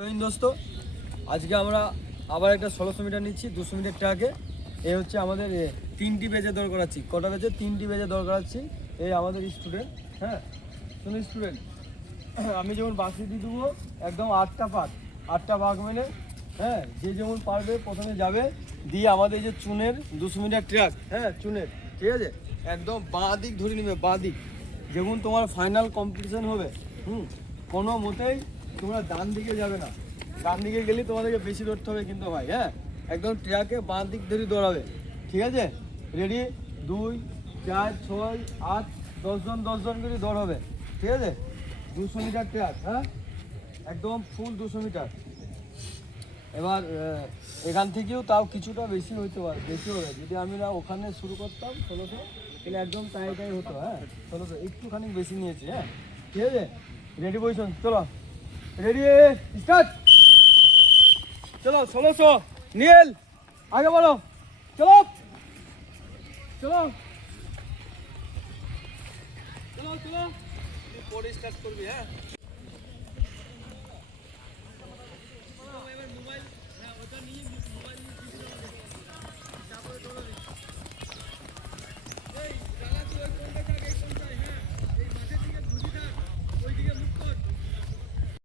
দোস্ত, আজকে আমরা আবার একটা 1600 মিটার নিচ্ছি 200 মিটার ট্র্যাকে। এই হচ্ছে আমাদের 3টি বেজে দৌড় করাচ্ছি। কটা বেজে? 3টি বেজে দৌড় করাচ্ছি। এই আমাদের স্টুডেন্ট। হ্যাঁ শোনো স্টুডেন্ট, আমি যেমন বাসি দিয়ে দেবো একদম 8টা পাক মেনে, হ্যাঁ যে যেমন পারবে প্রথমে যাবে, দিয়ে আমাদের এই যে চুনের 200 মিটার ট্র্যাক, হ্যাঁ চুনের, ঠিক আছে, একদম বাঁ দিক ধরে নেবে, বাঁ দিক যেমন তোমার ফাইনাল কম্পিটিশন হবে। কোনো মতেই তোমরা ডান দিকে যাবে না, ডান দিকে গেলে তোমাদেরকে বেশি দৌড়তে হবে কিন্তু ভাই। হ্যাঁ একদম ট্র্যাকে বাঁ দিক ধরে দৌড়াবে, ঠিক আছে? রেডি? 2, 4, 6, 8, 10 জন করে দৌড় হবে, ঠিক আছে? 200 মিটার ট্র্যাক, হ্যাঁ একদম ফুল 200 মিটার। এবার এখান থেকেও তাও কিছুটা বেশি হইতে পারে, বেশি হবে। যদি আমরা ওখানে শুরু করতাম 1600, তাহলে একদম টাই হতো। হ্যাঁ 1600 একটুখানি বেশি নিয়েছি। হ্যাঁ ঠিক আছে, রেডি পজিশন, চলো রেডি স্টার্ট। চলো 1600 নীল আগে বলো, চলো চলো চলো চলো, পরে স্টার্ট করবি। হ্যাঁ এই